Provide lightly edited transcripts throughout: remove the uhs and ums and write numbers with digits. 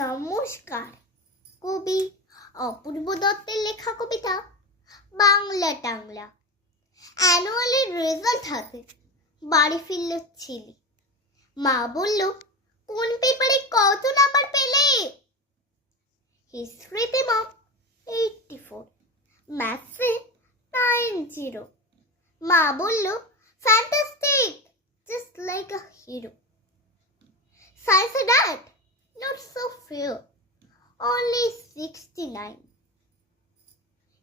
নমস্কার। কবি অপূর্ব দত্তের লেখা কবিতা বাংলা টাংলা। অ্যানুয়ালের রেজাল্ট হাতে বাড়ি ফিরল ছেলে। মা বলল, কোন পেপারে কত নাম্বার পেলে? হিস্ট্রিতে মা 84, ম্যাথসে 90। মা বলল, ফ্যান্টাস্টিক, জাস্ট লাইক আ হিরো। সায়েন্সে dad, not so fair, only 69.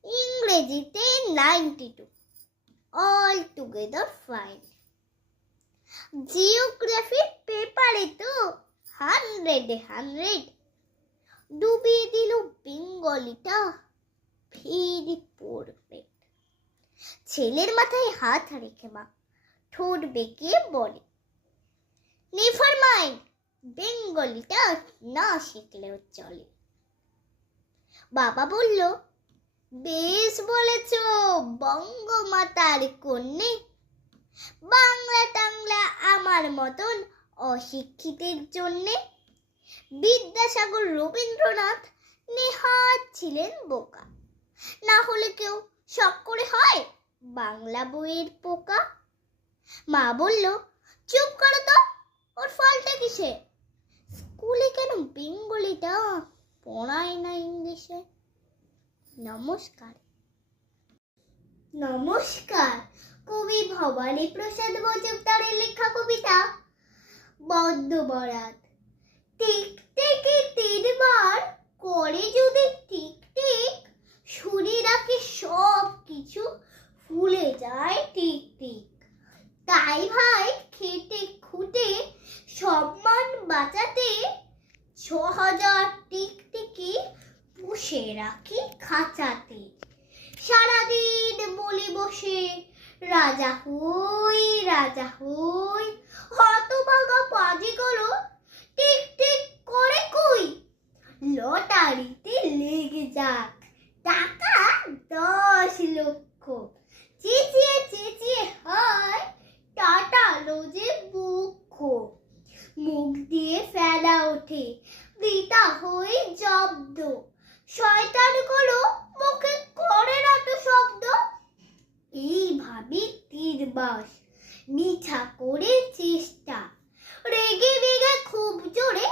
ইংরেজিতে 92, all together fine. জিওগ্রাফির পেপারে তো 100 ডুবিয়ে দিল বেঙ্গলিটা, ভেরি পারফেক্ট। ছেলের মাথায় হাত রেখে মা ঠোঁট বেঁকিয়ে বলে, নেভার মাইন্ড, বেঙ্গলিটা না শিখলেও চলে। বাবা বলল, বেশ বলেছ বঙ্গমাতার কন্যে, বাংলা টাংলা আমার মতন অশিক্ষিতের জন্যে। বিদ্যাসাগর রবীন্দ্রনাথ নেহাত ছিলেন বোকা, না হলে কেউ শখ করে হয় বাংলা বইয়ের পোকা। মা বলল, চুপ করো তো, ওর ফলটা কিসে? স্কুলে কেন বেঙ্গলিটা পড়ায় না ইংলিশে? নমস্কার। নমস্কার। কবি ভবানী প্রসাদ মজুমদারের লেখা কবিতা বদ্ধ বরাত। টিক টিকে 3 বার করে যদি টিক টিক, শুনে রাখে সব কিছু ভুলে যায় টিক টিক। তাই ভাই খেটে খুঁটে সম্মান বাঁচাতে 6000 টিকটিকি পুষে রাখি খাঁচাতে। সারাদিন বলে বসে, রাজা হই রাজা হই, হতভাগা পাজিগুলো টিক টিক করে কই। লটারিতে লেগে যাক টাকা 10 লক্ষ, চেঁচিয়ে চেঁচিয়ে হয় টাটা রোজে বুক। মুখ দিয়ে ফেলা ওঠে, বৃথা হয়ে জব্দ, শয়তানগুলো মুখে করে না তো শব্দ। এইভাবে 3 মাস মিছা করে চেষ্টা, রেগে রেগে খুব জোরে